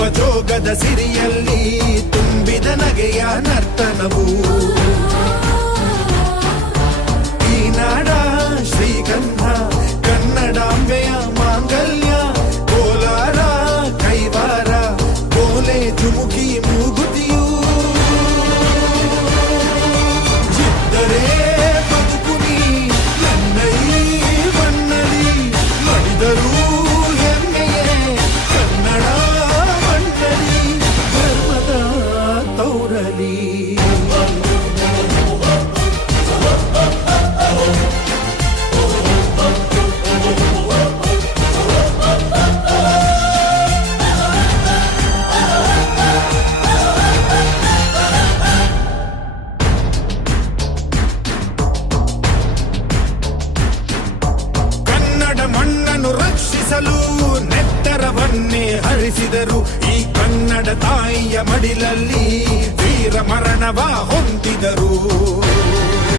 ನಗುವ ಜೋಗದ ಸಿರಿಯಲ್ಲಿ ತುಂಬಿದ ನಗೆಯ ನರ್ತನವು ಈ ನಾಡ ಶ್ರೀಗಂಧ ಕನ್ನಡಾಂಬೆಯ ಮಾಂಗಲ್ಯ ಕೋಲಾರ ಕೈವಾರ ಕೋಲೆ ಜುಮುಕಿ ಮೂಗುತಿಯು ಚಿತ್ತರೇ ಬದುಕುನಿ ನನ್ನೈ ಮನ್ನಲಿ ಮಡಿದರು ಹೆಮ್ಮೆಯೇ ಕನ್ನಡ ಮಣ್ಣಲಿ ಧರ್ಮದ ತೌರಲಿ ಮಣ್ಣನ್ನು ರಕ್ಷಿಸಲು ನೆತ್ತರವನ್ನೇ ಹರಿಸಿದರು ಈ ಕನ್ನಡ ತಾಯಿಯ ಮಡಿಲಲ್ಲಿ ವೀರ ಮರಣವ ಹೊಂದಿದರು